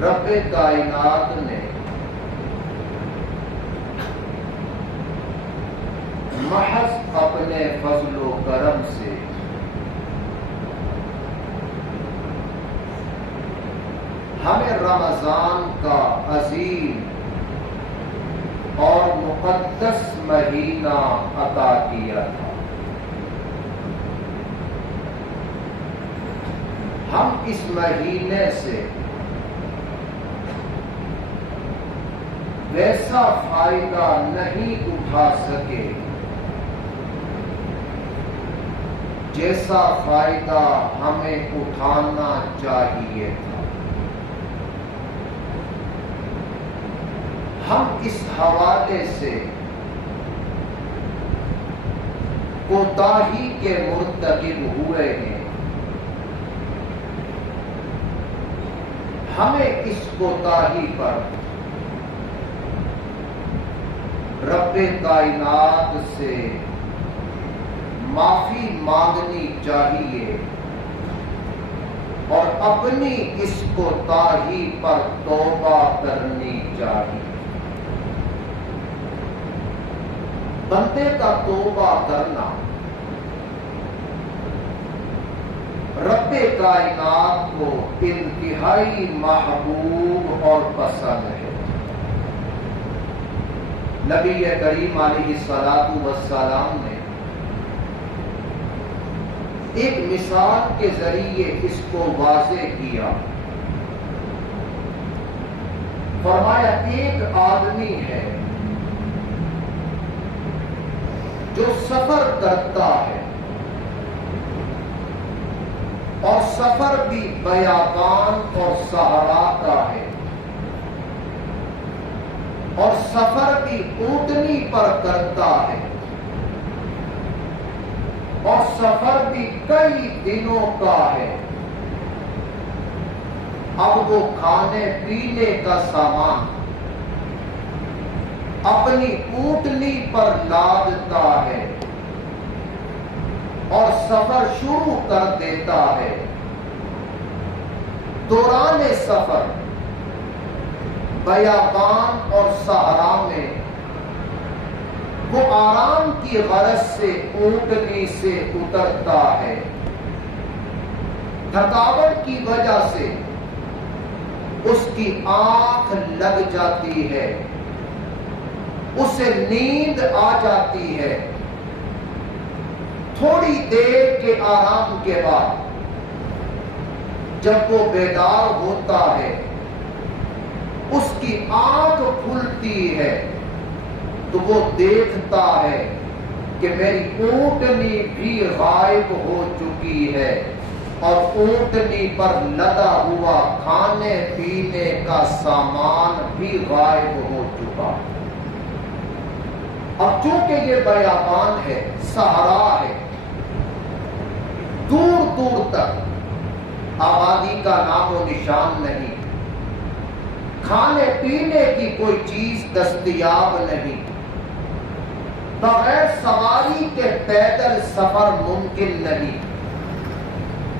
رب کائنات نے محض اپنے فضل و کرم سے ہمیں رمضان کا عظیم اور مقدس مہینہ عطا کیا تھا۔ ہم اس مہینے سے ویسا فائدہ نہیں اٹھا سکے جیسا فائدہ ہمیں اٹھانا چاہیے تھا۔ ہم اس حوالے سے کوتاہی کے مرتکب ہوئے ہیں۔ ہمیں اس کوتاہی پر رب کائنات سے معافی مانگنی چاہیے اور اپنی اس کوتاہی پر توبہ کرنی چاہیے۔ بندے کا توبہ کرنا رب کائنات کو انتہائی محبوب اور پسند ہے۔ نبی کریم علیہ الصلوۃ والسلام نے ایک مثال کے ذریعے اس کو واضح کیا۔ فرمایا ایک آدمی ہے جو سفر کرتا ہے اور سفر بھی بیابان اور صحرا کا ہے اور سفر بھی اونٹنی پر کرتا ہے اور سفر بھی کئی دنوں کا ہے۔ اب وہ کھانے پینے کا سامان اپنی اونٹنی پر لادتا ہے اور سفر شروع کر دیتا ہے۔ دوران سفر بیابان اور صحرا میں وہ آرام کی غرض سے اونٹنی سے اترتا ہے۔ تھکاوٹ کی وجہ سے اس کی آنکھ لگ جاتی ہے، اسے نیند آ جاتی ہے۔ تھوڑی دیر کے آرام کے بعد جب وہ بیدار ہوتا ہے، اس کی آنکھ کھلتی ہے تو وہ دیکھتا ہے کہ میری اونٹنی بھی غائب ہو چکی ہے اور اونٹنی پر لدا ہوا کھانے پینے کا سامان بھی غائب ہو چکا۔ اب چونکہ یہ بیابان ہے، صحرا ہے، دور دور تک آبادی کا نام و نشان نہیں، کھانے پینے کی کوئی چیز دستیاب نہیں، بغیر سواری کے پیدل سفر ممکن نہیں۔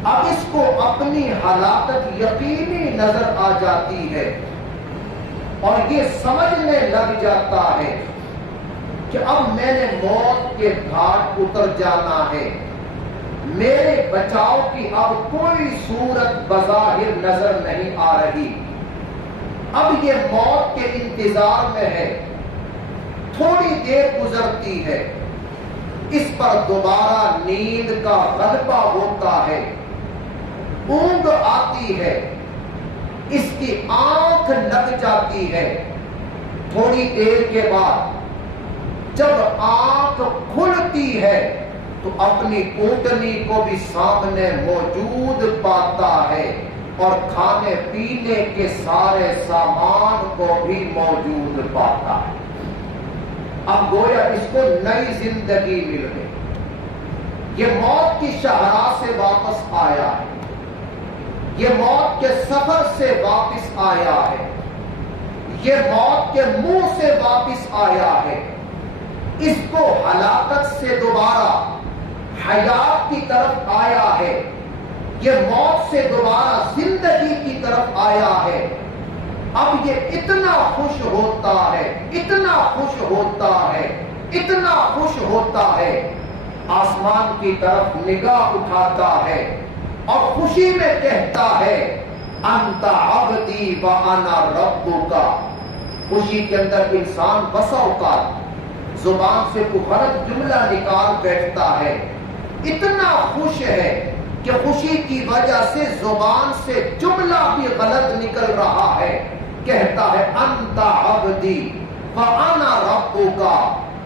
اب اس کو اپنی ہلاکت یقینی نظر آ جاتی ہے اور یہ سمجھنے لگ جاتا ہے کہ اب میں نے موت کے گھاٹ اتر جانا ہے، میرے بچاؤ کی اب کوئی صورت بظاہر نظر نہیں آ رہی۔ اب یہ موت کے انتظار میں ہے۔ تھوڑی دیر گزرتی ہے، اس پر دوبارہ نیند کا غلبہ ہوتا ہے، اونگ آتی ہے، اس کی آنکھ لگ جاتی ہے۔ تھوڑی دیر کے بعد جب آنکھ کھلتی ہے تو اپنی اونٹنی کو بھی سامنے موجود پاتا ہے اور کھانے پینے کے سارے سامان کو بھی موجود پاتا ہے۔ اب گویا اس کو نئی زندگی مل گئی، یہ موت کی شاہراہ سے واپس آیا ہے، یہ موت کے سفر سے واپس آیا ہے، یہ موت کے منہ سے واپس آیا ہے۔ اس کو ہلاکت سے دوبارہ حیات کی طرف آیا ہے، یہ موت سے دوبارہ زندگی کی طرف آیا ہے۔ اب یہ اتنا خوش ہوتا ہے، اتنا خوش ہوتا ہے، اتنا خوش ہوتا ہے، آسمان کی طرف نگاہ اٹھاتا ہے اور خوشی میں کہتا ہے انت عبدی وانا ربک۔ خوشی کے اندر انسان بسا اوقات زبان سے کوئی غلط جملہ نکال بیٹھتا ہے، اتنا خوش ہے کہ خوشی کی وجہ سے زبان سے جملہ بھی غلط نکل رہا ہے، کہتا ہے انت عبدی وانا ربک،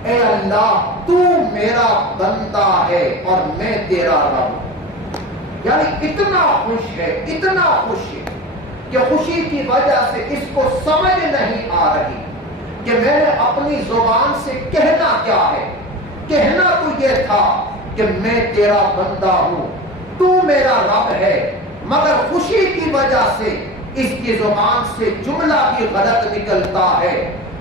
اے اللہ تو میرا بندہ ہے اور میں تیرا رب۔ یعنی اتنا خوش ہے، اتنا خوش ہے کہ خوشی کی وجہ سے اس کو سمجھ نہیں آ رہی کہ میں نے اپنی زبان سے کہنا کیا ہے۔ کہنا تو یہ تھا کہ میں تیرا بندہ ہوں، تو میرا رب ہے، مگر خوشی کی وجہ سے اس کی زبان سے جملہ بھی غلط نکلتا ہے۔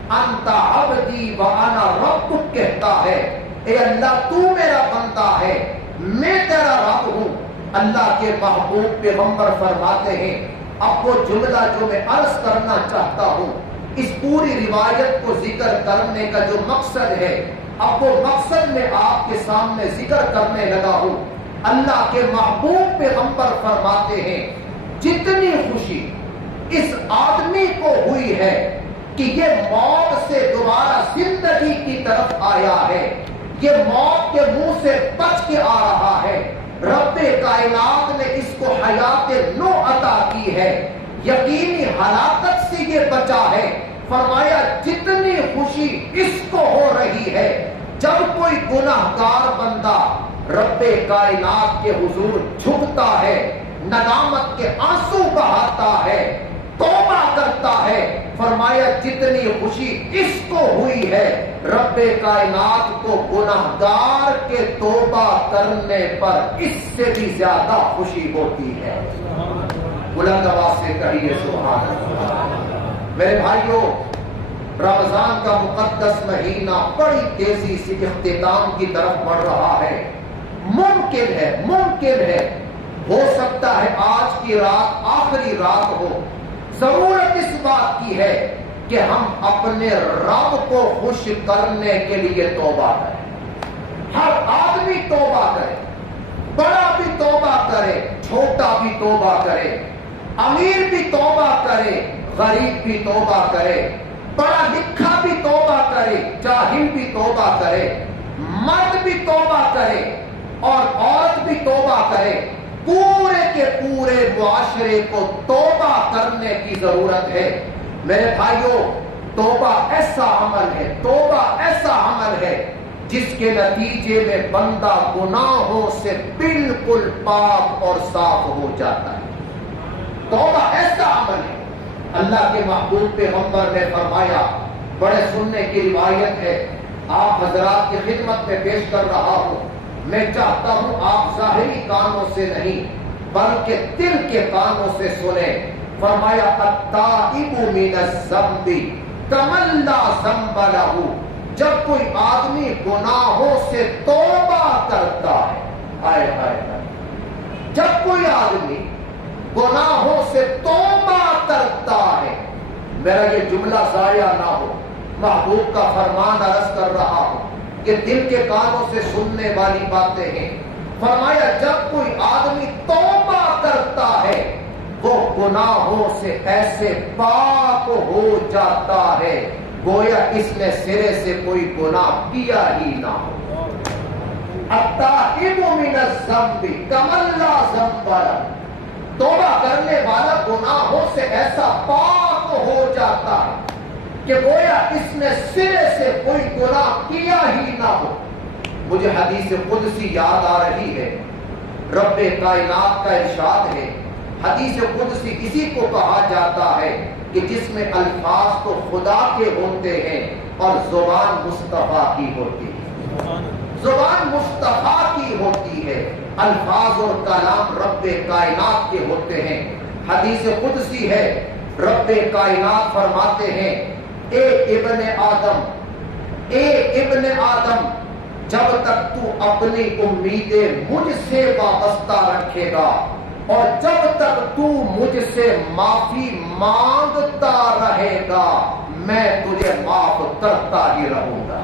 انت عبدی وانا ربک کہتا ہے، اے اللہ تو میرا بندہ ہے، میں تیرا رب ہوں۔ اللہ کے محبوب پیغمبر فرماتے ہیں اب وہ جملہ جو میں عرض کرنا چاہتا ہوں، اس پوری روایت کو ذکر کرنے کا جو مقصد ہے، اب وہ مقصد میں آپ کے سامنے ذکر کرنے لگا ہوں۔ اللہ کے محبوب پیغمبر فرماتے ہیں جتنی خوشی اس آدمی کو ہوئی ہے کہ یہ موت سے دوبارہ زندگی کی طرف آیا ہے، یہ موت کے منہ سے بچ کے آ رہا ہے، رب کائنات نے اس کو حیات نو عطا کی ہے، یقینی ہلاکت سے یہ بچا ہے۔ فرمایا جتنی خوشی اس کو ہو رہی ہے جب کوئی گناہگار بندہ رب کائنات کے حضور جھکتا ہے، ندامت کے آنسو بہاتا ہے، توبہ کرتا ہے، فرمایا جتنی خوشی اس کو ہوئی ہے رب کائنات کو گناہگار کے توبہ کرنے پر اس سے بھی زیادہ خوشی ہوتی ہے۔ بلند آواز سے کہیے سبحان اللہ۔ میرے بھائیوں، رمضان کا مقدس مہینہ بڑی تیزی سے اختتام کی طرف بڑھ رہا ہے۔ ممکن ہے ہو سکتا ہے آج کی رات آخری رات ہو۔ ضرورت اس بات کی ہے کہ ہم اپنے رب کو خوش کرنے کے لیے توبہ کریں۔ ہر آدمی توبہ کرے، بڑا بھی توبہ کرے، چھوٹا بھی توبہ کرے، امیر بھی توبہ کرے، غریب بھی توبہ کرے، پڑھا لکھا بھی توبہ کرے، جاہل بھی توبہ کرے، مرد بھی توبہ کرے اور عورت بھی توبہ کرے۔ پورے کے پورے معاشرے کو توبہ کرنے کی ضرورت ہے۔ میرے بھائیوں، توبہ ایسا عمل ہے جس کے نتیجے میں بندہ گناہوں سے بالکل پاک اور صاف ہو جاتا ہے۔ توبہ ایسا عمل ہے، اللہ کے محبوب پیغمبر نے فرمایا، بڑے سننے کی روایت ہے، آپ حضرات کی خدمت میں پیش کر رہا ہوں۔ میں چاہتا ہوں آپ ظاہری کانوں سے نہیں بلکہ دل کے کانوں سے سنیں۔ فرمایا التائب من الذنب کمن لا ذنب لہ، جب کوئی آدمی گناہوں سے توبہ کرتا ہے، جب کوئی آدمی گناہوں سے توبہ کرتا ہے، میرا یہ جملہ ضائع نہ ہو، محبوب کا فرمان عرض کر رہا ہوں کہ دل کے کانوں سے سننے والی باتیں ہیں۔ فرمایا جب کوئی آدمی توبہ کرتا ہے وہ گناہوں سے ایسے پاک ہو جاتا ہے گویا اس نے سرے سے کوئی گناہ کیا ہی نہ ہو۔ التائب من الذنب کمن لا ذنب لہ، توبہ کرنے والا گناہوں سے ایسا پاک ہو جاتا ہے کہ گویا اس نے سرے سے کوئی گناہ کیا ہی نہ ہو۔ مجھے حدیث قدسی یاد آ رہی ہے، رب کائنات کا ارشاد ہے، حدیث قدسی اسی کو کہا جاتا ہے کہ جس میں الفاظ تو خدا کے ہوتے ہیں اور زبان مصطفیٰ کی ہوتی ہے، زبان مصطفیٰ کی ہوتی ہے، الفاظ اور کلام رب کائنات کے ہوتے ہیں۔ حدیث قدسی ہے، رب کائنات فرماتے ہیں اے ابن آدم جب تک تو اپنی امیدیں مجھ سے وابستہ رکھے گا اور جب تک تو مجھ سے معافی مانگتا رہے گا میں تجھے معاف کرتا ہی رہوں گا.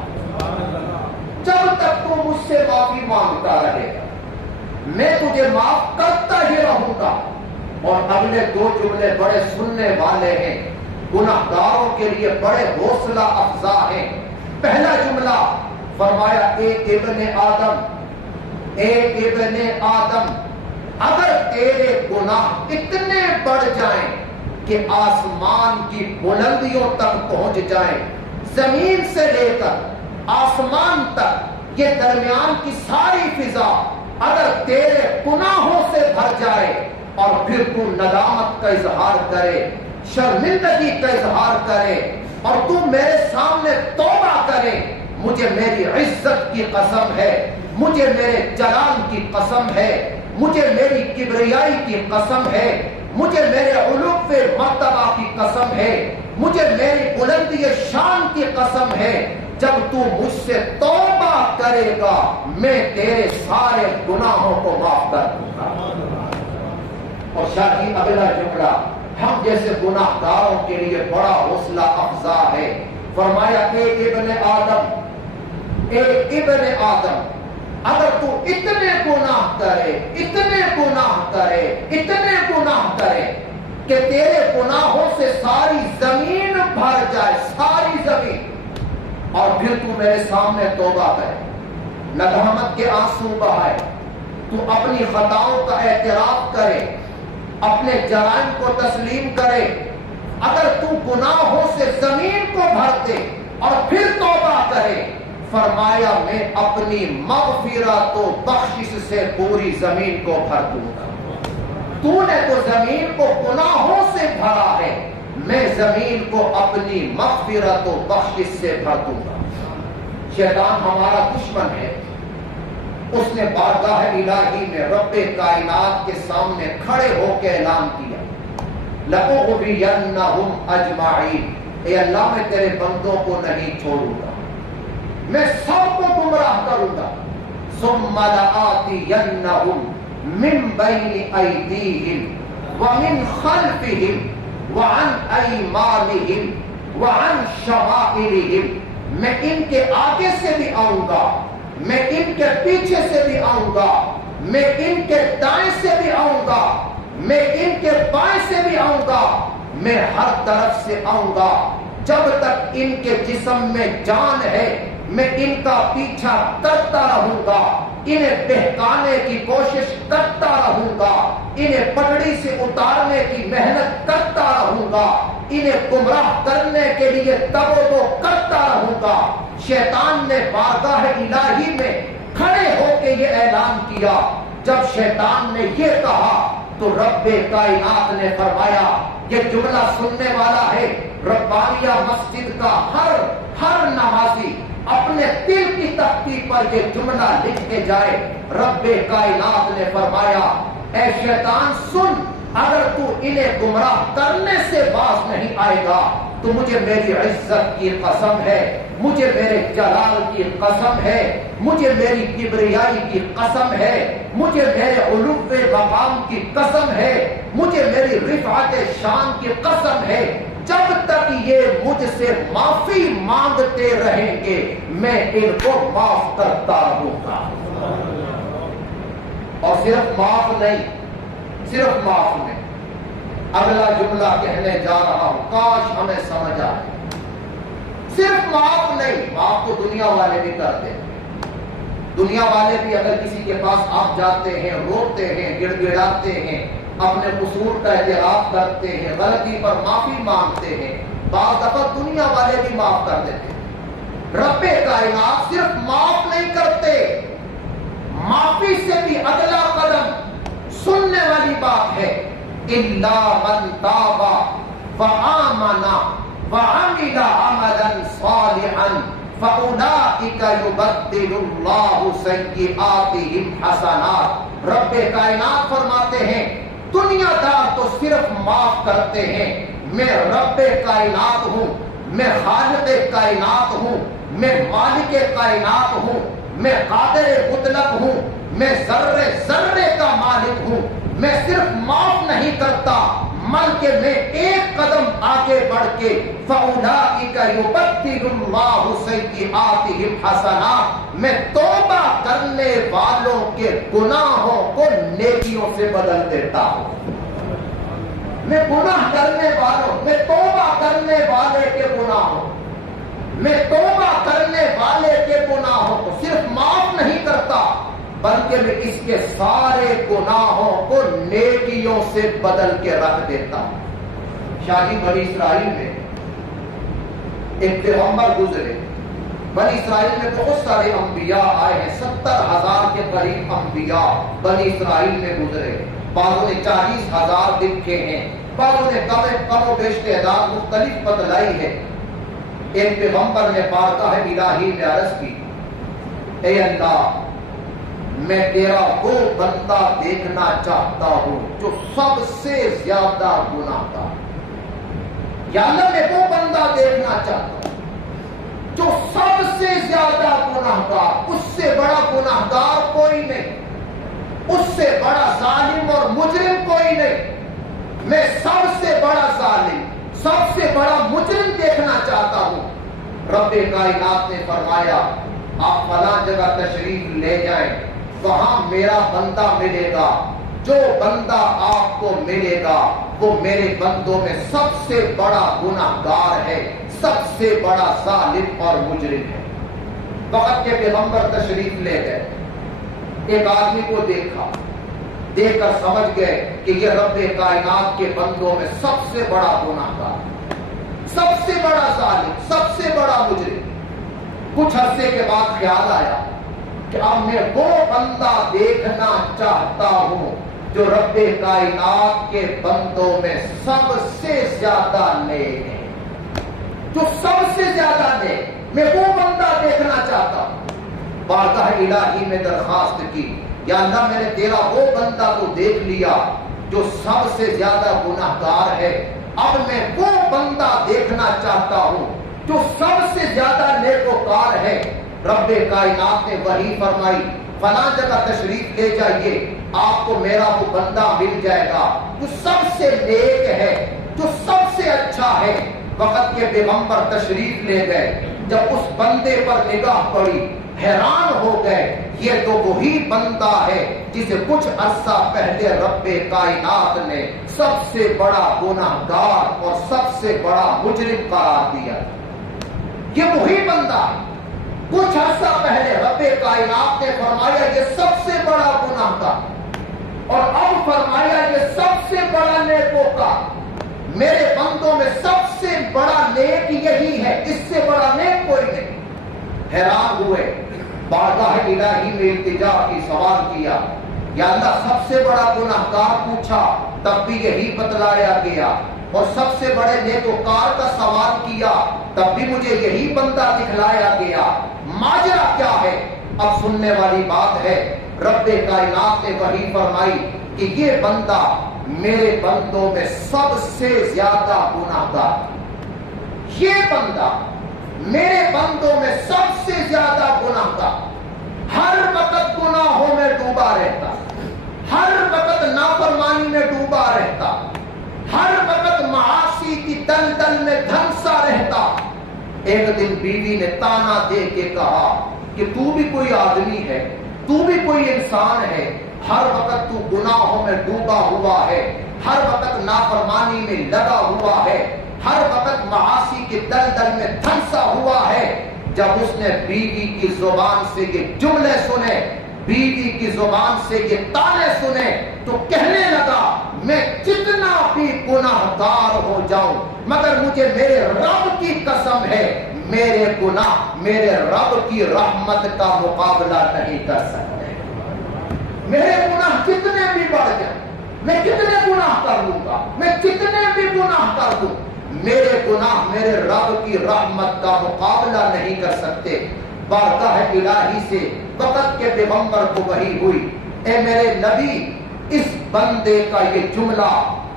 جب تک تو مجھ سے معافی مانگتا رہے گا میں تجھے معاف کرتا ہی رہوں گا. اور اگلے دو جملے بڑے سننے والے ہیں، گناہگاروں کے لیے بڑے حوصلہ افزا ہیں. پہلا جملہ فرمایا اے ابن آدم اگر تیرے گناہ اتنے بڑھ جائیں کہ آسمان کی بلندیوں تک پہنچ جائیں، زمین سے لے کر آسمان تک یہ درمیان کی ساری فضا اگر تیرے گناہوں سے بھر جائے اور پھر تو ندامت کا اظہار کرے، شرمندگی کا اظہار کرے اور تو میرے سامنے توبہ کرے، مجھے میری عزت کی قسم ہے، مجھے میرے جلال کی قسم ہے، مجھے میری کبریائی کی قسم ہے، مجھے میرے علو مرتبہ کی قسم ہے، مجھے میری بلندی شان کی قسم ہے، جب تو مجھ سے توبہ کرے گا میں تیرے سارے گناہوں کو معاف کر دوں گا. اور شاہی اگلا جملہ ہم جیسے گناہگاروں کے لیے بڑا حوصلہ افزا ہے. فرمایا اے ابن آدم اگر تو اتنے گناہ کرے کہ تیرے گناہوں سے ساری زمین بھر جائے، ساری زمین، اور پھر تو میرے سامنے توبہ کرے، ندامت کے آنسو بہائے، تو اپنی خطاؤں کا اعتراف کرے، اپنے جرائم کو تسلیم کرے، اگر تو گناہوں سے زمین کو بھر دے اور پھر توبہ کرے، فرمایا میں اپنی مغفرت و بخشش سے پوری زمین کو بھر دوں گا. تو نے تو زمین کو گناہوں سے بھرا ہے، میں زمین کو اپنی مغفرت و بخشش سے بھر دوں گا. شیطان ہمارا دشمن ہے، اس نے بارگاہ الہی میں رب کائنات کے سامنے کھڑے ہو کے اعلان کیا لَأُغْوِيَنَّهُمْ أَجْمَعِينَ، اے اللہ میں تیرے بندوں کو نہیں چھوڑوں گا، میں سب کو گمراہ کروں گا. ثُمَّ لَآتِيَنَّهُمْ مِنْ بَيْنِ أَيْدِيهِمْ وَمِنْ خَلْفِهِمْ وَعَنْ أَيْمَانِهِمْ وَعَنْ شَمَائِلِهِمْ، میں ان کے آگے سے بھی آؤں گا، میں ان کے پیچھے سے بھی آؤں گا، میں ان کے دائیں سے بھی آؤں گا، میں ان کے بائیں سے بھی آؤں گا، میں ہر طرف سے آؤں گا. جب تک ان کے جسم میں جان ہے میں ان کا پیچھا کرتا رہوں گا، انہیں بہکانے کی کوشش کرتا رہوں گا، انہیں پٹڑی سے اتارنے کی محنت کرتا رہوں گا، انہیں گمراہ کرنے کے لیے تب و دو کرتا رہوں گا. شیطان نے بارگاہ الہی میں کھڑے ہو کے یہ اعلان کیا. جب شیطان نے یہ کہا تو رب کائنات نے فرمایا، یہ جملہ سننے والا ہے ربانیہ مسجد کا ہر نمازی اپنے دل کی تختی پر یہ جملہ لکھ کے جائے. رب کائنات نے فرمایا اے شیطان سن، اگر تو انہیں گمراہ کرنے سے باز نہیں آئے گا تو مجھے میری عزت کی قسم ہے، مجھے میرے جلال کی قسم ہے، مجھے میری کبریائی کی قسم ہے، مجھے میرے علو مقام کی قسم ہے، مجھے میری رفعت شان کی قسم ہے، جب تک یہ مجھ سے معافی مانگتے رہیں گے میں ان کو معاف کرتا رہوں گا. اور صرف معاف نہیں، اگلا جملہ کہنے جا رہا ہوں، کاش ہمیں سمجھ آئے. صرف معاف نہیں، معاف تو دنیا والے بھی کرتے ہیں. دنیا والے بھی اگر کسی کے پاس آپ جاتے ہیں، روتے ہیں، گڑ گڑاتے ہیں، اپنے قصور کا اعتراف کرتے ہیں، غلطی پر معافی مانگتے ہیں، بعض دفعہ دنیا والے بھی معاف کر دیتے ہیں. رب کائنات صرف معاف نہیں کرتے، معافی سے بھی اگلا قدم سننے والی بات ہے. الا من تاب وآمن وعمل عملا صالحا فاولئک یبدل اللہ سیئاتہم حسنات. رب کائنات فرماتے ہیں دنیا دار تو صرف معاف کرتے ہیں، میں رب کائنات ہوں، میں خالق کائنات ہوں، میں مالک کائنات ہوں، میں قادر مطلق ہوں، میں ذرے ذرے کا مالک ہوں. میں صرف معاف نہیں کرتا بلکہ میں ایک قدم آگے بڑھ کے فَأُولَٰئِكَ يُبَدِّلُ اللَّهُ سَيِّئَاتِهِمْ حَسَنَاتٍ میں توبہ کرنے والوں کے گناہوں کو نیکیوں سے بدل دیتا ہوں. میں گناہ کرنے والوں، میں توبہ کرنے والے کے گناہوں، میں توبہ کرنے والے کے گناہوں کو صرف معاف نہیں کرتا بلکہ میں اس کے سارے گناہوں کو نیکیوں سے بدل کے رکھ دیتا ہوں. شاہی بنی اسرائیل میں ایک پیغمبر گزرے. بنی اسرائیل میں بہت سارے انبیاء آئے ہیں، 70,000 کے قریب انبیاء بنی اسرائیل میں گزرے. بعضوں نے 40,000 لکھے ہیں، بعضوں نے کم و بیش تعداد مختلف بتلائی ہے. ایک پیغمبر نے بارگاہ الہی میں عرض کی، اے اللہ میں تیرا وہ بندہ دیکھنا چاہتا ہوں جو سب سے زیادہ گناہ گار. یا اللہ میں وہ بندہ دیکھنا چاہتا ہوں جو سب سے زیادہ گناہ گار، اس سے بڑا گناہ گار کوئی نہیں، اس سے بڑا ظالم اور مجرم کوئی نہیں. میں سب سے بڑا ظالم، سب سے بڑا مجرم دیکھنا چاہتا ہوں. رب کائنات نے فرمایا آپ فلاں جگہ تشریف لے جائیں، وہاں میرا بندہ ملے گا. جو بندہ آپ کو ملے گا وہ میرے بندوں میں سب سے بڑا گناہ گار ہے، سب سے بڑا ظالم اور مجرم ہے. وقت کے پیغمبر تشریف لے گئے. ایک آدمی کو دیکھا، دیکھ کر سمجھ گئے کہ یہ رب کائنات کے بندوں میں سب سے بڑا گناہ گار، سب سے بڑا ظالم، سب سے بڑا مجرم. کچھ عرصے کے بعد خیال آیا کہ اب میں وہ بندہ دیکھنا چاہتا ہوں جو رب کائنات کے بندوں میں سب سے زیادہ نیک ہے، جو سب سے زیادہ نیک. میں وہ بندہ دیکھنا چاہتا ہوں. بارگاہ الہی میں درخواست کی، یا اللہ میں نے تیرا وہ بندہ تو دیکھ لیا جو سب سے زیادہ گناہ گار ہے، اب میں وہ بندہ دیکھنا چاہتا ہوں جو سب سے زیادہ نیکوکار ہے. رب کائنات نے وحی فرمائی فلاں جگہ تشریف لے جائیے، آپ کو میرا وہ بندہ مل جائے گا جو سب سے نیک ہے، جو سب سے اچھا ہے. وقت کے پیغمبر تشریف لے گئے. جب اس بندے پر نگاہ پڑی حیران ہو گئے، یہ تو وہی بندہ ہے جسے کچھ عرصہ پہلے رب کائنات نے سب سے بڑا گناہ گار اور سب سے بڑا مجرم قرار دیا. یہ وہی بندہ ہے. کچھ عرصہ پہلے رب کائنات نے فرمایا یہ سب سے بڑا گناہ گار، اور اب فرمایا یہ سب سے بڑا نیکوکار. میرے بندوں میں سب سے بڑا نیک یہی ہے، اس سے بڑا نیک کوئی نہیں. حیران ہوئے، بارگاہ الہی میں التجا کی، سوال کیا، یا اللہ سب سے بڑا گناہ گار پوچھا تب بھی یہی بتلایا گیا، اور سب سے بڑے نیکوکار کا سوال کیا تب بھی مجھے یہی بندہ دکھلایا گیا. ماجرا کیا ہے؟ اب سننے والی بات ہے. رب کائنات نے وحی فرمائی کہ یہ بندہ میرے بندوں میں سب سے زیادہ گناہ گار، یہ بندہ میرے بندوں میں سب سے زیادہ گناہ گار، ہر وقت گناہوں میں ڈوبا رہتا، ہر وقت نافرمانی میں ڈوبا رہتا، ہر وقت معاصی کی دلدل میں دھنسا رہتا. ایک دن بیوی نے تانا دے کے کہا کہ تو بھی کوئی آدمی ہے، تو بھی کوئی انسان ہے، ہر وقت تو گناہوں میں ڈوبا ہوا ہے، ہر وقت نافرمانی میں لگا ہوا ہے، ہر وقت معاصی کے دلدل میں دھنسا ہوا ہے. جب اس نے بیوی کی زبان سے یہ جملے سنے، بیوی کی زبان سے یہ تانے سنے، تو کہنے لگا میں جتنا بھی گناہ گار ہو جاؤں مگر مجھے میرے رب کی قسم ہے میرے گناہ میرے رب کی رحمت کا مقابلہ نہیں کر سکتے. میرے گناہ کتنے بھی بڑھ جائیں، میں کتنے گناہ کر لوں گا، میں کتنے بھی گناہ کر دوں، میرے گناہ میرے رب کی رحمت کا مقابلہ نہیں کر سکتے. بارگاہ الہی سے وقت کے پیغمبر کو وحی ہوئی، اے میرے نبی اس بندے کا یہ جملہ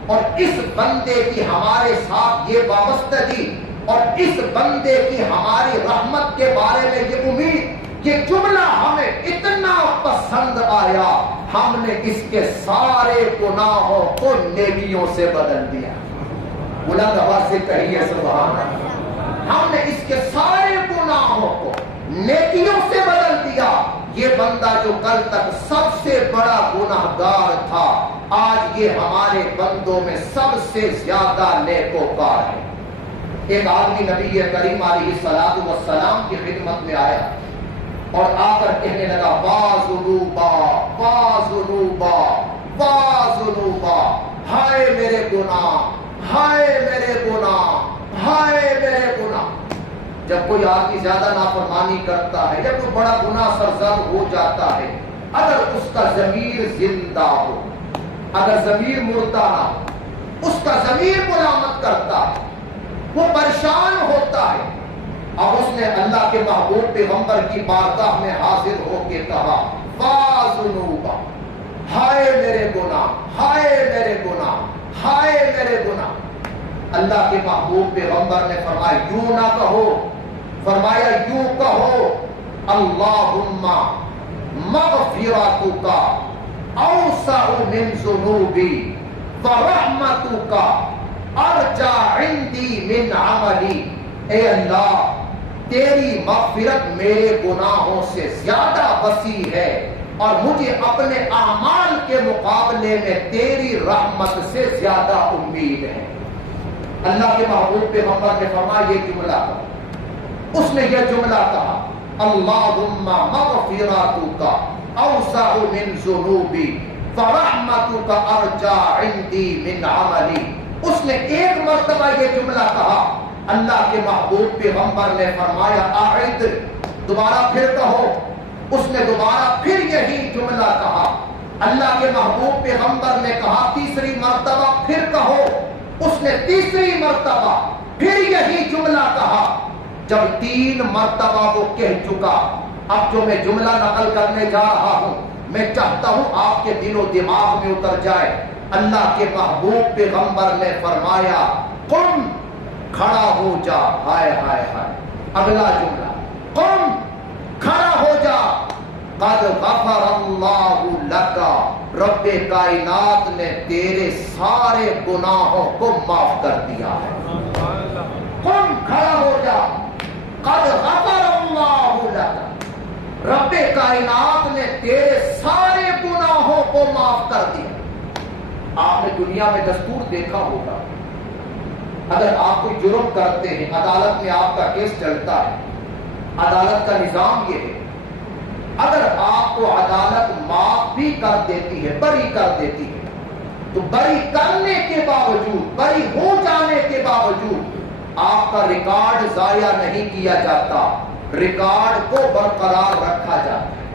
اور اس بندے کی ہمارے ساتھ یہ وابستگی اور اس بندے کی ہماری رحمت کے بارے میں یہ امید یہ جملہ ہمیں اتنا پسند آیا، ہم نے اس کے سارے گناہوں کو نیکیوں سے بدل دیا۔ بلند آواز سے کہیے سبحان اللہ۔ ہم نے اس کے سارے گناہوں کو نیکیوں سے بدل دیا۔ یہ بندہ جو کل تک سب سے بڑا گناہگار تھا، آج یہ ہمارے بندوں میں سب سے زیادہ نیکوکار ہے۔ ایک آدمی نبی کریم علیہ الصلوۃ والسلام کی خدمت میں آیا اور آ کر کہنے لگا واذنوبا واذنوبا واذنوبا، ہائے میرے گناہ، ہائے میرے گناہ، ہائے میرے گناہ۔ جب کوئی آدمی زیادہ نافرمانی کرتا ہے یا کوئی بڑا گناہ سرزد ہو جاتا ہے، اگر اس کا ضمیر زندہ ہو، اگر ضمیر مردہ نہ ہو، اس کا ضمیر ملامت کرتا ہے، وہ پریشان ہوتا ہے۔ اب اس نے اللہ کے محبوب پیغمبر کی بارگاہ میں حاضر ہو کے کہا واذنوبا، ہائے میرے گناہ، ہائے میرے گناہ، ہائے میرے گناہ۔ اللہ کے محبوب پیغمبر نے فرمایا یوں نہ کہو، فرمایا یوں کہو اللہم مغفرتک اوسع من ذنوبی ورحمتک ارجع عندی من عملی۔ اے اللہ، تیری مغفرت میرے گناہوں سے زیادہ وسیع ہے اور مجھے اپنے اعمال کے مقابلے میں تیری رحمت سے زیادہ امید ہے۔ اللہ کے محبوب پیغمبر نے فرمایا یہ جملہ کہا، اس نے یہ جملہ کہا اللہم مغفرتک اوسع من ذنوبی فرحمتک ارجع عندی من عملی۔ اس نے ایک مرتبہ یہ جملہ کہا، اللہ کے محبوب پیغمبر نے فرمایا اعد، دوبارہ پھر کہو۔ اس نے دوبارہ پھر یہی جملہ کہا۔ اللہ کے محبوب پیغمبر نے کہا تیسری مرتبہ پھر کہو۔ اس نے تیسری مرتبہ پھر یہی جملہ کہا۔ جب 3 مرتبہ وہ کہہ چکا، اب جو میں جملہ نقل کرنے جا رہا ہوں میں چاہتا ہوں آپ کے دل و دماغ میں اتر جائے۔ اللہ کے محبوب پیغمبر نے فرمایا قم، کھڑا ہو جا۔ ہائے ہائے ہائے، اگلا جملہ قم، کھڑا ہو جا۔ قد غفر اللہ لک، رب کائنات نے تیرے سارے گناہوں کو معاف کر دیا ہے۔ قم، کھڑا ہو جا۔ قد غفر اللہ لک، رب کائنات نے تیرے سارے گناہوں کو معاف کر دیا۔ آپ نے دنیا میں دستور دیکھا ہوگا، اگر آپ کوئی جرم کرتے ہیں، عدالت میں آپ کا کیس چلتا ہے، عدالت کا نظام یہ ہے اگر آپ کو عدالت معاف بھی کر دیتی ہے، بری کر دیتی ہے، تو بری کرنے کے باوجود، بری ہو جانے کے باوجود آپ کا ریکارڈ ضائع نہیں کیا جاتا، ریکارڈ کو برقرار رکھا جاتا ہے،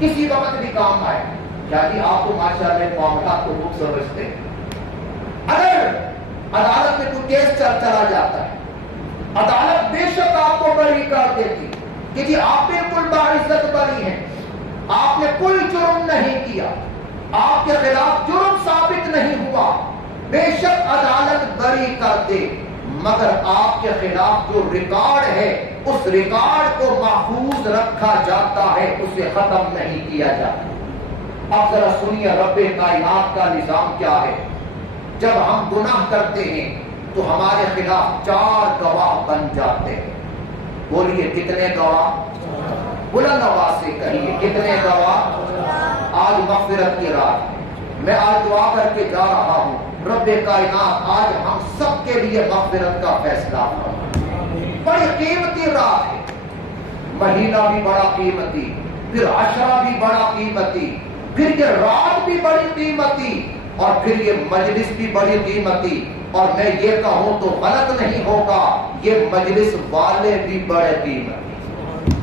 کسی وقت بھی کام آئے۔ کیا جی آپ کو ماشاءاللہ معاملات کو خوب سمجھتے ہیں۔ اگر عدالت میں کوئی کیس چلا جاتا ہے، عدالت بے شک آپ کو بری کر دیتی کہ جی آپ بالکل باعزت بری ہیں، آپ نے کوئی جرم نہیں کیا، آپ کے خلاف جرم ثابت نہیں ہوا، بے شک عدالت بری کر دے، مگر آپ کے خلاف جو ریکارڈ ہے اس ریکارڈ کو محفوظ رکھا جاتا ہے، اسے ختم نہیں کیا جاتا۔ اب ذرا سنیے رب کائنات کا نظام کیا ہے۔ جب ہم گناہ کرتے ہیں تو ہمارے خلاف 4 گواہ بن جاتے ہیں۔ بولیے کتنے گواہ؟ بلند آواز سے کہیے کتنے گواہ؟ آج مغفرت کی رات ہے، میں آج دعا کر کے جا رہا ہوں رب کائنات آج ہم سب کے لیے مغفرت کا فیصلہ فرمائے۔ بڑی قیمتی رات ہے، مہینہ بھی بڑا قیمتی، پھر عشرہ بھی بڑا قیمتی، پھر یہ رات بھی بڑی قیمتی، اور پھر یہ مجلس بھی بڑی قیمتی، اور میں یہ کہوں تو غلط نہیں ہوگا یہ مجلس والے بھی بڑے قیمتی،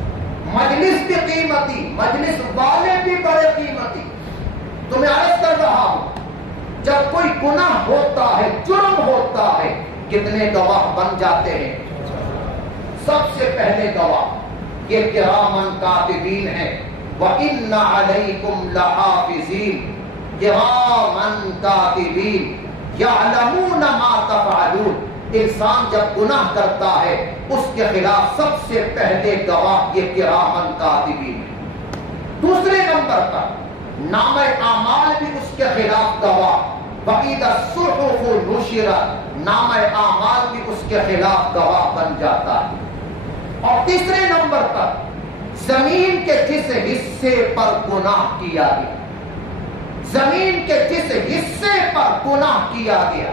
مجلس بھی قیمتی، مجلس والے بھی بڑے قیمتی۔ تو میں عرض کر رہا ہوں جب کوئی گناہ ہوتا ہے، جرم ہوتا ہے، کتنے گواہ بن جاتے ہیں؟ سب سے پہلے گواہ یہ کرامن کاتبین ہیں، وَإِنَّ عَلَيْكُمْ لَحَافِظِينَ کِرَامًا کاتبین یعلمون ما تفعلون۔ انسان جب گناہ کرتا ہے اس کے خلاف سب سے پہلے گواہ یہ کرامن کاتبین. دوسرے نمبر پر نامہ اعمال بھی اس کے خلاف گواہ. وَإِذَا الصُّحُفُ نُشِرَتْ نامہ اعمال بھی اس کے خلاف گواہ بن جاتا ہے. اور تیسرے نمبر پر زمین کے جس حصے پر گناہ کیا گیا، زمین کے جس حصے پر گناہ کیا گیا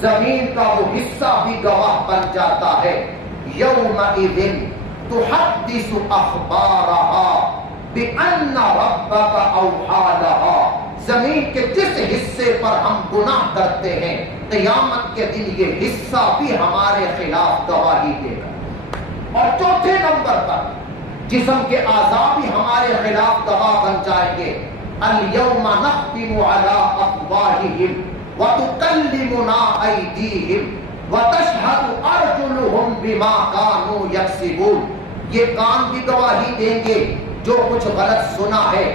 زمین کا وہ حصہ بھی گواہ بن جاتا ہے. یومئذ تحدث اخبارها بأن ربك اوحى لها. زمین کے جس حصے پر ہم گناہ کرتے ہیں قیامت کے دن یہ حصہ بھی ہمارے خلاف گواہی دے گا. اور چوتھے نمبر پر جسم کے اعضاء بھی ہمارے خلاف گواہ بن جائیں گے. اليوم نختم على افواههم وتكلمنا ايديهم وتشهد ارجلهم بما كانوا يكسبون. یہ کان بھی گواہی دیں گے جو کچھ غلط سنا ہے،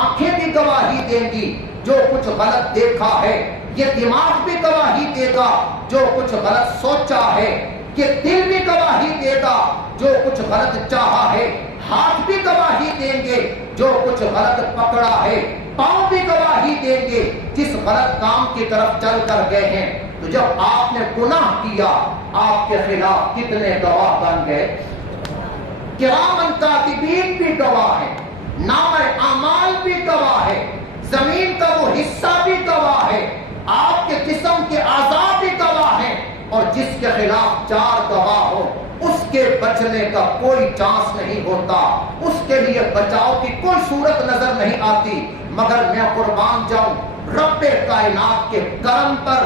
آنکھیں بھی گواہی دیں گی جو کچھ غلط دیکھا ہے، یہ دماغ بھی گواہی دے گا جو کچھ غلط سوچا ہے، یہ دل بھی گواہی دے گا جو کچھ غلط چاہا ہے، ہاتھ بھی گواہی دیں گے جو کچھ غلط پکڑا ہے، پاؤں بھی گواہی دیں گے جس غلط کام کی طرف چل کر گئے ہیں. تو جب آپ نے گناہ کیا آپ کے خلاف کتنے گواہ بن گئے؟ کرامن کاتبین بھی گواہ ہے، نامہ اعمال بھی گواہ ہے، زمین کا وہ حصہ بھی گواہ ہے، آپ کے جسم کے اعضاء بھی گواہ ہیں. اور جس کے خلاف چار گواہ ہو اس کے بچنے کا کوئی چانس نہیں ہوتا، اس کے لیے بچاؤ کی کوئی صورت نظر نہیں آتی. مگر میں قربان جاؤں رب کائنات کے کرم پر،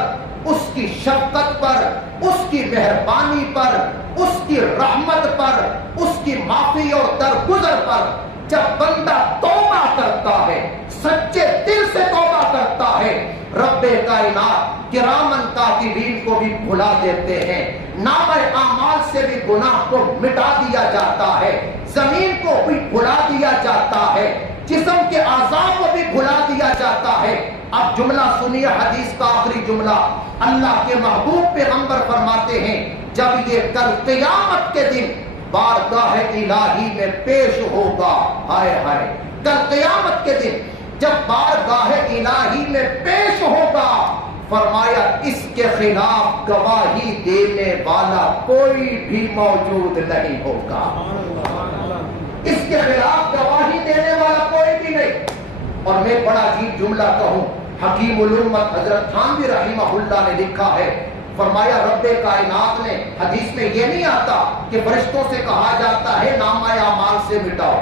اس کی شفقت پر، اس کی مہربانی پر، اس کی رحمت پر، اس کی معافی اور درگزر پر. جب بندہ توبہ کرتا ہے، سچے دل سے توبہ کرتا ہے، رب کائنات کرامن کاتبین کو بھی بھلا دیتے ہیں. نامہ اعمال سے بھی گناہ کو مٹا دیا جاتا ہے، زمین کو بھی بھلا دیا جاتا ہے، جسم کے اعضاء کو بھی بھلا دیا جاتا ہے. اب جملہ سنیے، حدیث کا آخری جملہ. اللہ کے محبوب پیغمبر فرماتے ہیں جب یہ کل قیامت کے دن بارگاہ الہی میں پیش ہوگا، ہائے ہائے، کل قیامت کے دن جب بارگاہ الہی میں پیش ہوگا، فرمایا اس کے خلاف گواہی دینے والا کوئی بھی موجود نہیں ہوگا. اس کے خلاف گواہی دینے والا کوئی بھی نہیں. اور میں بڑا عجیب جملہ کہوں، حکیم الامت حضرت تھانوی رحمہ اللہ نے لکھا ہے، فرمایا رب کائنات نے، حدیث میں یہ نہیں آتا کہ فرشتوں سے کہا جاتا ہے نامہ اعمال سے مٹاؤ،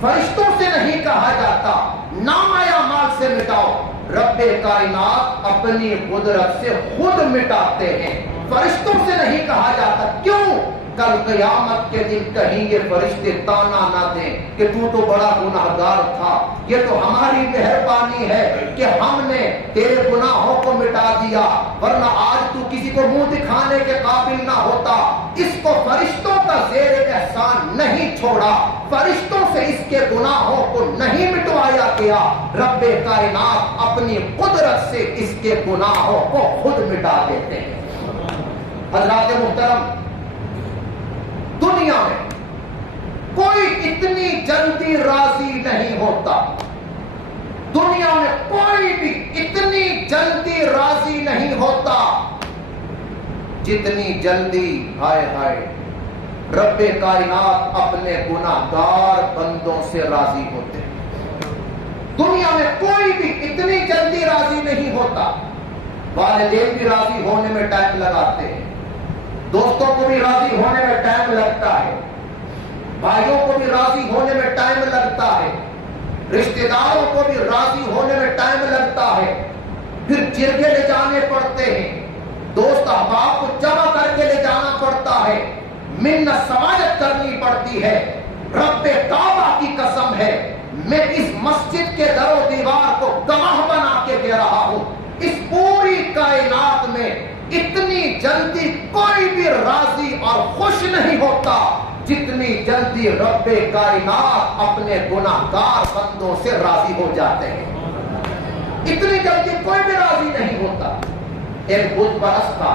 فرشتوں سے نہیں کہا جاتا نامہ اعمال سے مٹاؤ. رب کائنات اپنی قدرت سے خود مٹاتے ہیں، فرشتوں سے نہیں کہا جاتا. کیوں؟ کل قیامت کے دن کہیں یہ فرشتے تانا نہ دیں کہ تو بڑا گناہگار تھا، یہ تو ہماری مہربانی ہے کہ ہم نے تیرے گناہوں کو مٹا دیا، ورنہ آج تو کسی کو منہ دکھانے کے قابل نہ ہوتا. اس کو فرشتوں کا زیر احسان نہیں چھوڑا، فرشتوں سے اس کے گناہوں کو نہیں مٹوایا گیا. رب کائنات اپنی قدرت سے اس کے گناہوں کو خود مٹا دیتے ہیں. حضرات محترم، دنیا میں کوئی اتنی جلدی راضی نہیں ہوتا، دنیا میں کوئی بھی اتنی جلدی راضی نہیں ہوتا جتنی جلدی ہائے ہائے رب کائنات اپنے گناہگار بندوں سے راضی ہوتے ہیں. دنیا میں کوئی بھی اتنی جلدی راضی نہیں ہوتا. والدین بھی راضی ہونے میں ٹائم لگاتے ہیں، دوستوں کو بھی راضی ہونے میں ٹائم لگتا ہے، بھائیوں کو بھی راضی ہونے میں ٹائم لگتا ہے، رشتہ داروں کو بھی راضی ہونے میں ٹائم لگتا ہے. پھر جرگے لے جانے پڑتے ہیں، دوست احباب کو جمع کر کے لے جانا پڑتا ہے، منت سماجت کرنی پڑتی ہے. رب کعبہ کی قسم ہے، میں اس مسجد کے در و دیوار کو گواہ بنا کے کہہ رہا ہوں، اس پوری کائنات میں اتنی جلدی کوئی بھی راضی اور خوش نہیں ہوتا جتنی جلدی رب کائنات اپنے گناہگار بندوں سے راضی ہو جاتے ہیں. اتنی جلدی کوئی بھی راضی نہیں ہوتا. ایک بت پرست تھا،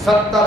70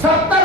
70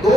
2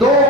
2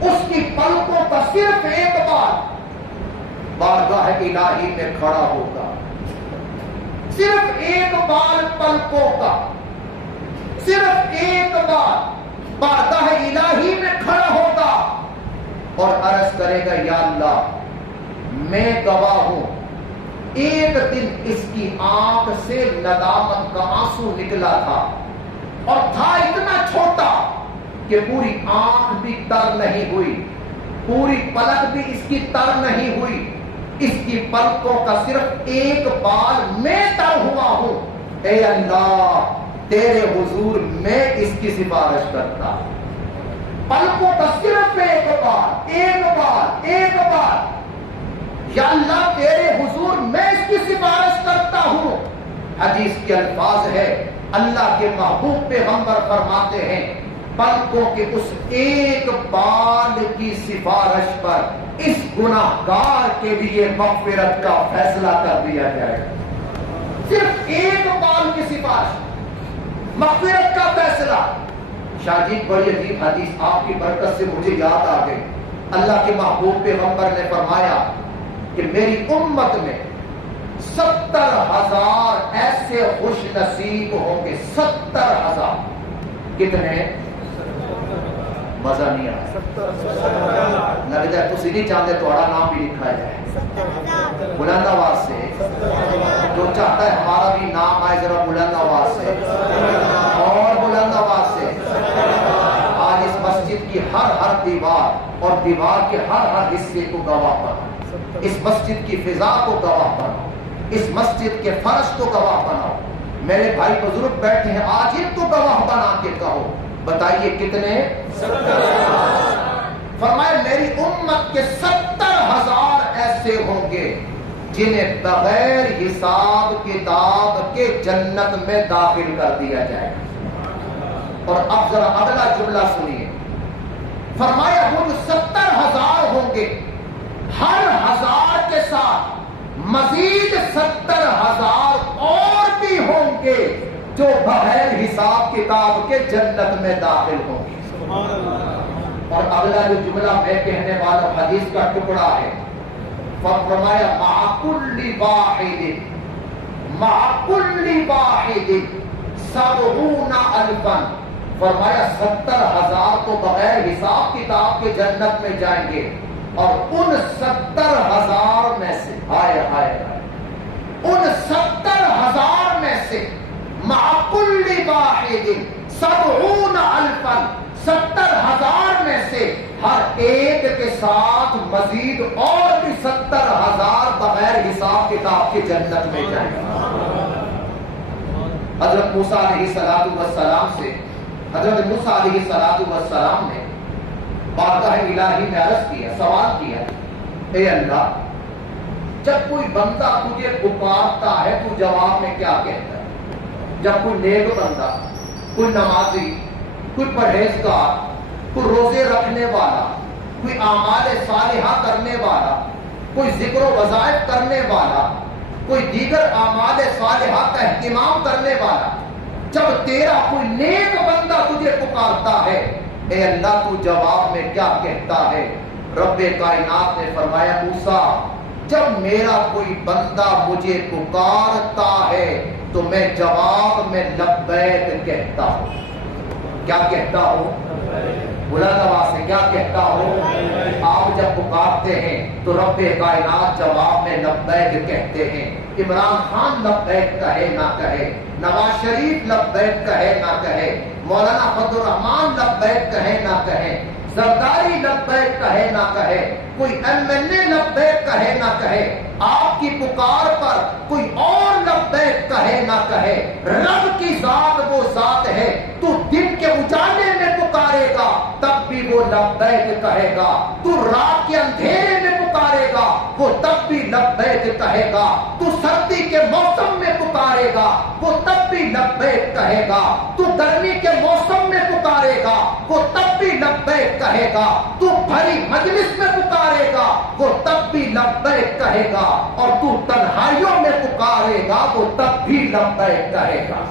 اس کی پلکوں کا صرف ایک بار بارگاہ الہی میں کھڑا ہوگا، صرف ایک بار پلکوں کا، صرف ایک بار بارگاہ الہی میں کھڑا ہوگا اور عرض کرے گا یا اللہ میں گواہ ہوں، ایک دن اس کی آنکھ سے ندامت کا آنسو نکلا تھا اور تھا اتنا چھوٹا کہ پوری آنکھ بھی تر نہیں ہوئی، پوری پلک بھی اس کی تر نہیں ہوئی، اس کی پلکوں کا صرف ایک بال میں تر ہوا ہوں، اے اللہ تیرے حضور میں اس کی سفارش کرتا، پلکوں کا صرف ایک بال، ایک بال، ایک بال، یا اللہ تیرے حضور میں اس کی سفارش کرتا ہوں۔ حدیث کے الفاظ ہے، اللہ کے محبوب پیغمبر فرماتے ہیں پلکوں کے اس ایک بال کی سفارش پر اس گناہگار کے لیے مغفرت کا فیصلہ کر دیا جائے گا، صرف ایک بال کی سفارش، مغفرت کا فیصلہ۔ شاہ جی بڑی عجیب حدیث آپ کی برکت سے مجھے یاد آ گئی، اللہ کے محبوب پیغمبر نے فرمایا کہ میری امت میں 70,000 ایسے خوش نصیب ہوں گے، 70,000، کتنے؟ مزہ نہیں آیا، لگ جائے تسی نہیں چاہتے تھوڑا نام بھی لکھا جائے، بلند آواز سے جو چاہتا ہے ہمارا بھی نام آئے ذرا بلند آواز سے اور بلند آواز سے۔ آج اس مسجد کی ہر دیوار اور دیوار کے ہر حصے کو گواہ بناؤ، اس مسجد کی فضا کو گواہ بناؤ، اس مسجد کے فرش کو گواہ بناؤ۔ میرے بھائی بزرگ بیٹھے ہیں، آج ان کو گواہ بنا کے کہو، بتائیے کتنے؟ 70,000۔ فرمائے میری امت کے 70,000 ایسے ہوں گے جنہیں بغیر حساب کتاب کے جنت میں داخل کر دیا جائے گا۔ اور اب ذرا اگلا جملہ سنیے، فرمایا وہ جو 70,000 ہوں گے، ہر 1000 کے ساتھ مزید 70,000 اور بھی ہوں گے جو بغیر حساب کتاب کے جنت میں داخل ہوں گے۔ اور اگلا جو جملہ میں کہنے والا حدیث کا ٹکڑا ہے، فرمایا مع کل واحد 70,000، فرمایا 70,000 تو بغیر حساب کتاب کے جنت میں جائیں گے، اور ان 70,000 میں سے ان 70,000 میں سے مع کل واحد 70,000، 70,000 میں سے ہر ایک کے ساتھ مزید اور بھی 70,000 بغیر حساب کتاب کے جنت میں جائیں گے۔ حضرت موسیٰ علیہ السلام سے حضرت موسیٰ علیہ السلام نے بارگاہ الہی میں عرض کیا، سوال کیا، اے اللہ جب کوئی بندہ تجھے پکارتا ہے تو جواب میں کیا کہتا ہے؟ جب کوئی نیک بندہ، کوئی نمازی، کوئی پرہیزگار، کوئی روزے رکھنے والا، کوئی اعمال صالحہ کرنے والا، کوئی ذکر و وظائف کرنے والا، کوئی دیگر اعمال صالحہ کا اہتمام کرنے والا، جب تیرا کوئی نیک بندہ تجھے پکارتا ہے، اے اللہ تو جواب میں کیا کہتا ہے؟ رب کائنات نے فرمایا موسیٰ جب میرا کوئی بندہ مجھے پکارتا ہے تو میں جواب میں لبیک کہتا ہوں۔ کیا کہتا ہوں؟ بلند آواز سے کیا کہتا ہوں؟ آپ جب پکارتے ہیں تو رب کائنات جواب میں لبیک کہتے ہیں۔ عمران خان لبیک کہے نہ کہے، نواز شریف لبیک کہے نہ کہے، مولانا فضل الرحمان لبیک کہے نہ کہے، زرداری لبیک کہے نہ کہے، کوئی ایم این اے لبیک کہے نہ کہے، آپ کی پکار پر کوئی اور لبیک کہے نہ کہے، رب کی ذات وہ ذات ہے، تو دن کے اجالے میں پکارے گا تب بھی وہ لبیک کہے گا، تو رات کے اندھیرے میں پکارے گا وہ تب بھی لبیک کہے گا، تو سردی کے موسم میں پکارے گا وہ تب بھی لبیک کہے گا، تو گرمی کے موسم میں پکارے گا وہ تب بھی لبیک کہے گا، تو بھری مجلس میں پکارے گا وہ تب بھی لبیک کہے گا، اور تو تنہائیوں میں پکارے گا وہ تب بھی لبیک کہے گا۔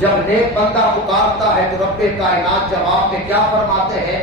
جب نیک بندہ پکارتا ہے تو رب کائنات جواب میں کیا فرماتے ہیں؟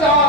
4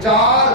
4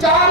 4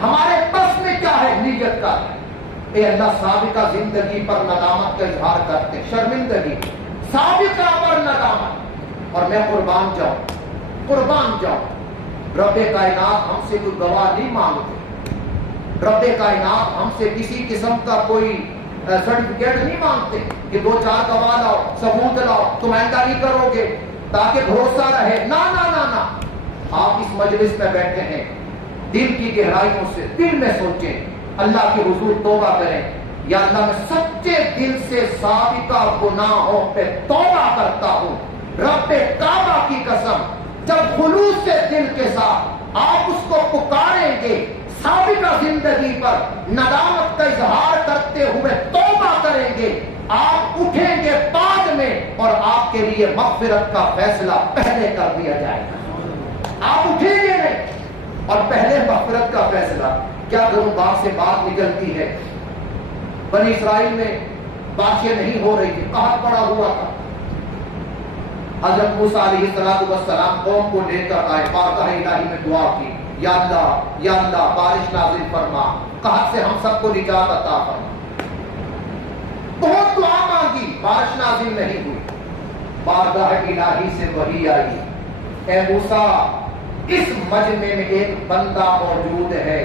ہمارے بس میں کیا ہے؟ نیت کا ہے۔ اے اللہ سابقہ زندگی پر ندامت کا اظہار کرتے، شرمندگی سابقہ پر ندامت، اور میں قربان جاؤں رب کائنات ہم سے کوئی گواہ نہیں مانگتے، رب کائنات ہم سے کسی قسم کا کوئی سرٹیفکیٹ نہیں مانگتے کہ 2-4 گواہ لاؤ، ثبوت لاؤ، تم آئندہ نہیں کرو گے تاکہ بھروسہ رہے۔ نا نا نا نا، آپ اس مجلس میں بیٹھے ہیں، دل کی گہرائیوں سے دل میں سوچیں، اللہ کے حضور توبہ کریں، یا اللہ میں سچے دل سے سابقہ گناہوں پہ توبہ کرتا ہوں، رب کعبہ کی قسم جب خلوص سے دل کے ساتھ آپ اس کو پکاریں گے، سابقہ زندگی پر ندامت کا اظہار کرتے ہوئے توبہ کریں گے، آپ اٹھیں گے بعد میں اور آپ کے لیے مغفرت کا فیصلہ پہلے کر دیا جائے گا۔ آپ اٹھیں گے نہیں اور پہلے مغفرت کا فیصلہ۔ کیا کروں، باپ سے بات نکلتی ہے، بنی اسرائیل میں باتیں نہیں ہو رہی تھی، قحط پڑا ہوا تھا، حضرت موسیٰ علیہ السلام قوم کو لے کر آئے، بارگاہ الہی میں دعا کی، یا اللہ بارش نازل فرما، قحط سے ہم سب کو نجات عطا فرما۔ بہت دعا مانگی، بارش نازل نہیں ہوئی، بارگاہ الہی سے وحی آئی، اے موسیٰ اس مجمع میں ایک بندہ موجود ہے،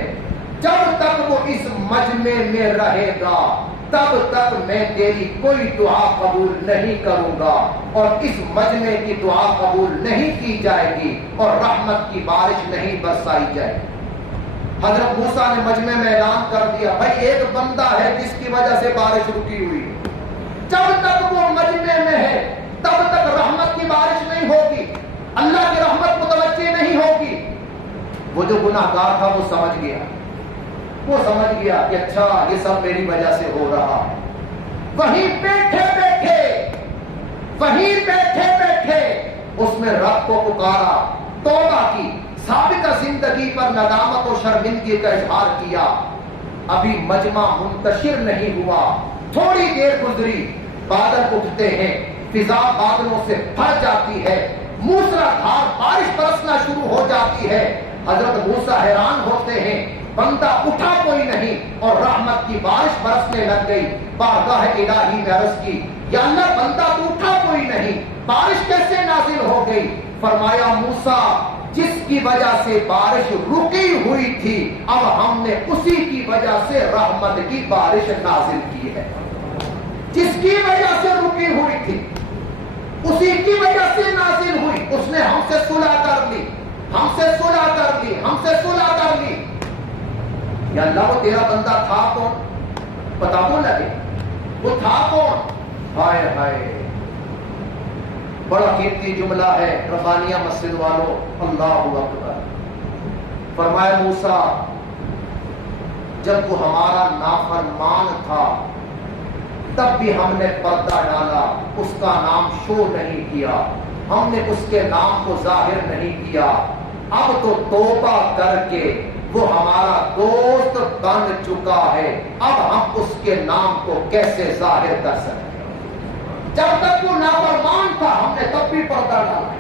جب تک وہ اس مجمع میں رہے گا تب تک میں تیری کوئی دعا قبول نہیں کروں گا، اور اس مجمع کی دعا قبول نہیں کی جائے گی اور رحمت کی بارش نہیں برسائی جائے گی۔ حضرت موسیٰ نے مجمع میں اعلان کر دیا، بھائی ایک بندہ ہے جس کی وجہ سے بارش رکی ہوئی ہے، جب تک وہ مجمع میں ہے تب تک رحمت کی بارش نہیں ہوگی، اللہ کی رحمت متوجہ نہیں ہوگی۔ وہ جو گناہگار تھا وہ سمجھ گیا کہ اچھا یہ سب میری وجہ سے ہو رہا۔ وہیں بیٹھے اس میں رب کو پکارا، توبہ کی، سابقہ زندگی پر ندامت و شرمندگی کا اظہار کیا۔ ابھی مجمع منتشر نہیں ہوا، تھوڑی دیر گزری، بادل اٹھتے ہیں، فضا بادلوں سے بھر جاتی ہے، موسلادھار بارش برسنا شروع ہو جاتی ہے۔ حضرت موسیٰ حیران ہوتے ہیں، بندہ اٹھا کوئی نہیں اور رحمت کی بارش برسنے لگ گئی۔ بارگاہ الہی میں عرض کی، یا اللہ بندہ تو اٹھا کوئی نہیں، بارش کیسے نازل ہو گئی؟ فرمایا موسیٰ جس کی وجہ سے بارش رکی ہوئی تھی اب ہم نے اسی کی وجہ سے رحمت کی بارش نازل کی ہے۔ جس کی وجہ سے رکی ہوئی تھی اسی کی وجہ سے نازل ہوئی، اس نے ہم سے صلح کر لی، ہم سے صلح کر لی۔ یا اللہ وہ تیرا بندہ تھا کون؟ پتا تو لگے وہ تھا کون؟ ہائے ہائے، بڑا قیمتی جملہ ہے ربانیہ مسجد والوں، اللہ اکبر۔ فرمایا موسیٰ جب وہ ہمارا نافرمان تھا تب بھی ہم نے پردہ ڈالا، اس کا نام شو نہیں کیا، ہم نے اس کے نام کو ظاہر نہیں کیا، اب تو توبہ کر کے وہ ہمارا دوست بن چکا ہے، اب ہم اس کے نام کو کیسے ظاہر کر سکتے ہیں؟ جب تک وہ نافرمان تھا ہم نے تب بھی پردہ ڈالا،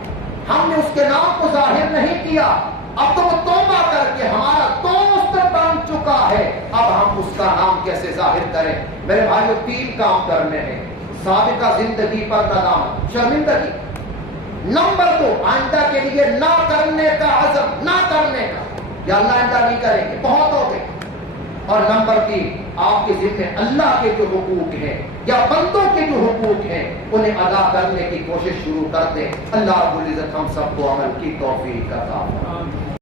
ہم نے اس کے نام کو ظاہر نہیں کیا، اب تو وہ توبہ کر کے ہمارا دوست بن چکا ہے، اب ہم اس کا نام کیسے ظاہر کریں؟ میرے بھائیو 3 کام کرنے ہیں، سابقہ زندگی پر ندامت، شرمندگی، نمبر 2 آئندہ کے لیے نہ کرنے کا عزم، نہ کرنے کا، یا اللہ آئندہ نہیں کریں گے، بہت ہو گئے، اور نمبر 3 آپ کے ذمہ اللہ کے جو حقوق ہیں یا بندوں کے جو حقوق ہیں انہیں ادا کرنے کی کوشش شروع کر دیں۔ اللہ رب العزت ہم سب کو عمل کی توفیق عطا فرمائے۔